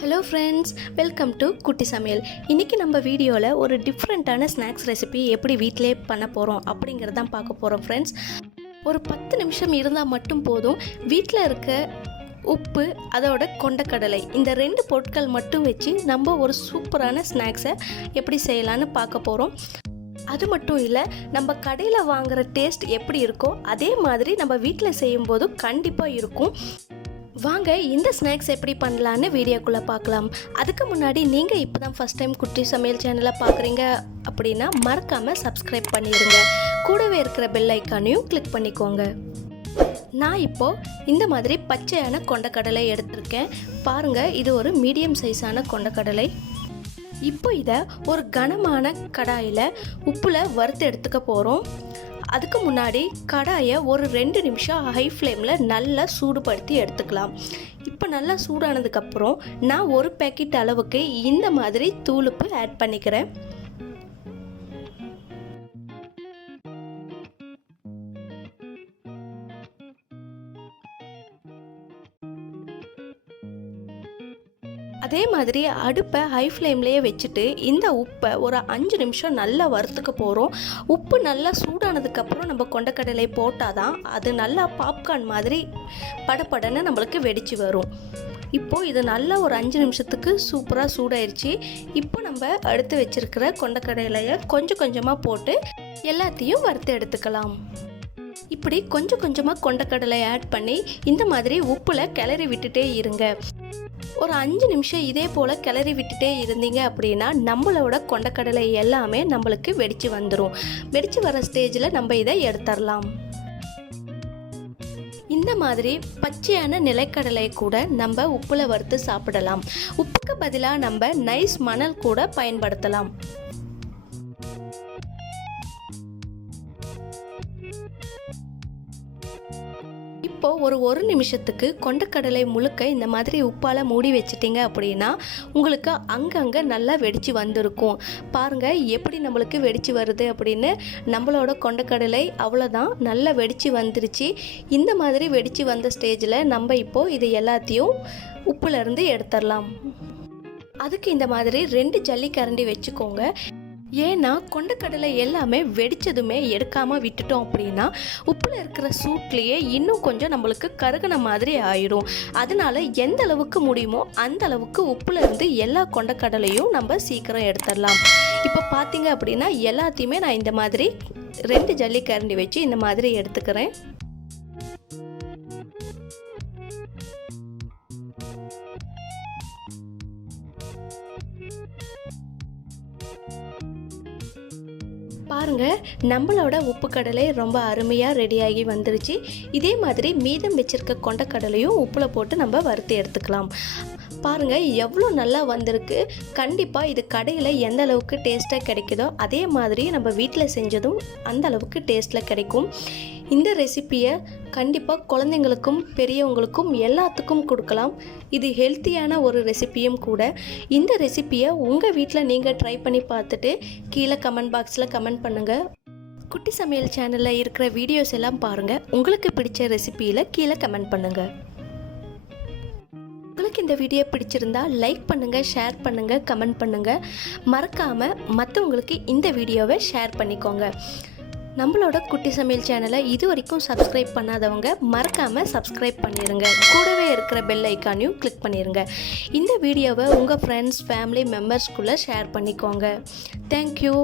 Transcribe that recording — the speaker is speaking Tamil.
Hello friends, welcome to Kutty Samayal. இன்னைக்கு நம்ம வீடியோல ஒரு டிஃபரண்டான ஸ்நாக்ஸ் ரெசிபி எப்படி வீட்லயே பண்ண போறோம் அப்படிங்கறத தான் பார்க்க போறோம் फ्रेंड्स. ஒரு 10 நிமிஷம் இருந்தா மட்டும் போதும். வீட்ல இருக்க உப்பு அதோட கொண்டக்கடலை இந்த ரெண்டு பொருட்கள் மட்டும் வச்சு நம்ம ஒரு சூப்பரான ஸ்நாக்ஸை எப்படி செய்யலாம்னு பார்க்க போறோம். அது மட்டும் இல்லை, நம்ம கடையில் வாங்குற டேஸ்ட் எப்படி இருக்கோ அதே மாதிரி நம்ம வீட்டில் செய்யும்போது கண்டிப்பாக இருக்கும். வாங்க இந்த ஸ்நாக்ஸ் எப்படி பண்ணலான்னு வீடியோக்குள்ளே பார்க்கலாம். அதுக்கு முன்னாடி நீங்கள் இப்போ தான் ஃபஸ்ட் டைம் குட்டி சமையல் சேனலை பார்க்குறீங்க அப்படின்னா மறக்காமல் சப்ஸ்கிரைப் பண்ணிடுங்க. கூடவே இருக்கிற பெல் ஐக்கானையும் கிளிக் பண்ணிக்கோங்க. நான் இப்போது இந்த மாதிரி பச்சையான கொண்டக்கடலை எடுத்திருக்கேன். பாருங்கள், இது ஒரு மீடியம் சைஸான கொண்டக்கடலை. இப்போ இதை ஒரு கனமான கடாயில் உப்பில் வறுத்து எடுத்துக்க போகிறோம். அதுக்கு முன்னாடி கடாயை ஒரு 2 நிமிஷம் ஹை ஃப்ளேமில் நல்லா சூடுபடுத்தி எடுத்துக்கலாம். இப்போ நல்லா சூடானதுக்கப்புறம் நான் ஒரு பேக்கெட் அளவுக்கு இந்த மாதிரி தூளுப்பு ஆட் பண்ணிக்கிறேன். அதே மாதிரி அடுப்பை ஹை ஃப்ளேம்லேயே வச்சுட்டு இந்த உப்பை ஒரு 5 நிமிஷம் நல்லா வறுத்துக்க போகிறோம். உப்பு நல்லா சூடானதுக்கப்புறம் நம்ம கொண்டக்கடலை போட்டால் தான் அது நல்லா பாப்கார்ன் மாதிரி படப்படன்னு நம்மளுக்கு வெடிச்சு வரும். இப்போது இது நல்லா ஒரு 5 நிமிஷத்துக்கு சூப்பராக சூடாயிருச்சு. இப்போ நம்ம எடுத்து வச்சுருக்கிற கொண்டக்கடலையை கொஞ்சம் கொஞ்சமாக போட்டு எல்லாத்தையும் வறுத்து எடுத்துக்கலாம். இப்படி கொஞ்சம் கொஞ்சமாக கொண்டக்கடலை ஆட் பண்ணி இந்த மாதிரி உப்பில் கிளறி விட்டுட்டே இருங்க. ஒரு 5 நிமிஷம் இதே போல் கிளறி விட்டுட்டே இருந்தீங்க அப்படின்னா நம்மளோட கொண்டக்கடலை எல்லாமே நம்மளுக்கு வெடிச்சு வந்துடும். வெடிச்சு வர ஸ்டேஜில் நம்ம இதை எடுத்துடலாம். இந்த மாதிரி பச்சையான நிலக்கடலை கூட நம்ம உப்பில் வறுத்து சாப்பிடலாம். உப்புக்கு பதிலாக நம்ம நைஸ் மணல் கூட பயன்படுத்தலாம். இப்போது ஒரு நிமிஷத்துக்கு கொண்டக்கடலை முழுக்க இந்த மாதிரி உப்பால் மூடி வச்சிட்டிங்க அப்படின்னா உங்களுக்கு அங்கங்கே நல்லா வெடிச்சு வந்திருக்கும். பாருங்கள் எப்படி நம்மளுக்கு வெடிச்சு வருது அப்படின்னு. நம்மளோட கொண்டக்கடலை அவ்வளோதான், நல்லா வெடிச்சு வந்துருச்சு. இந்த மாதிரி வெடிச்சு வந்த ஸ்டேஜில் நம்ம இப்போது இது எல்லாத்தையும் உப்புலேருந்து எடுத்துடலாம். அதுக்கு இந்த மாதிரி 2 ஜல்லிக்கரண்டி வச்சுக்கோங்க. ஏன்னா கொண்டக்கடலை எல்லாமே வெடிச்சதுமே எடுக்காமல் விட்டுட்டோம் அப்படின்னா உப்பில் இருக்கிற சூட்லேயே இன்னும் கொஞ்சம் நம்மளுக்கு கருகின மாதிரி ஆயிடும். அதனால எந்த அளவுக்கு முடியுமோ அந்த அளவுக்கு உப்புல இருந்து எல்லா கொண்டக்கடலையும் நம்ம சீக்கிரம் எடுத்துடலாம். இப்போ பார்த்தீங்க அப்படின்னா எல்லாத்தையுமே நான் இந்த மாதிரி 2 ஜல்லிக்கரண்டி வச்சு இந்த மாதிரி எடுத்துக்கிறேன். பாருங்க, நம்மளோட உப்பு கடலை ரொம்ப அருமையாக ரெடியாகி வந்துருச்சு. இதே மாதிரி மீதம் வச்சிருக்க கொண்டக்கடலையும் உப்பில் போட்டு நம்ம வறுத்து எடுத்துக்கலாம். பாருங்கள் எவ்வளோ நல்லா வந்திருக்கு. கண்டிப்பாக இது கடையில் எந்த அளவுக்கு டேஸ்ட்டாக கிடைக்குதோ அதே மாதிரி நம்ம வீட்டில் செஞ்சதும் அந்த அளவுக்கு டேஸ்ட்டில் கிடைக்கும். இந்த ரெசிப்பியை கண்டிப்பாக குழந்தைங்களுக்கும் பெரியவங்களுக்கும் எல்லாத்துக்கும் கொடுக்கலாம். இது ஹெல்த்தியான ஒரு ரெசிப்பியும் கூட. இந்த ரெசிப்பியை உங்கள் வீட்டில் நீங்கள் ட்ரை பண்ணி பார்த்துட்டு கீழே கமெண்ட் பாக்ஸில் கமெண்ட் பண்ணுங்கள். குட்டி சமையல் சேனலில் இருக்கிற வீடியோஸ் எல்லாம் பாருங்கள். உங்களுக்கு பிடிச்ச ரெசிப்பியில் கீழே கமெண்ட் பண்ணுங்கள். உங்களுக்கு இந்த வீடியோ பிடிச்சிருந்தா லைக் பண்ணுங்கள், ஷேர் பண்ணுங்கள், கமெண்ட் பண்ணுங்கள். மறக்காமல் மற்றவங்களுக்கு இந்த வீடியோவை ஷேர் பண்ணிக்கோங்க. நம்மளோட குட்டி சமையல் சேனலை இது வரைக்கும் சப்ஸ்கிரைப் பண்ணாதவங்க மறக்காமல் சப்ஸ்கிரைப் பண்ணிடுங்க. கூடவே இருக்கிற பெல் ஐக்கானையும் கிளிக் பண்ணிடுங்க. இந்த வீடியோவை உங்கள் ஃப்ரெண்ட்ஸ் ஃபேமிலி மெம்பர்ஸ்குள்ளே ஷேர் பண்ணிக்கோங்க. தேங்க்யூ.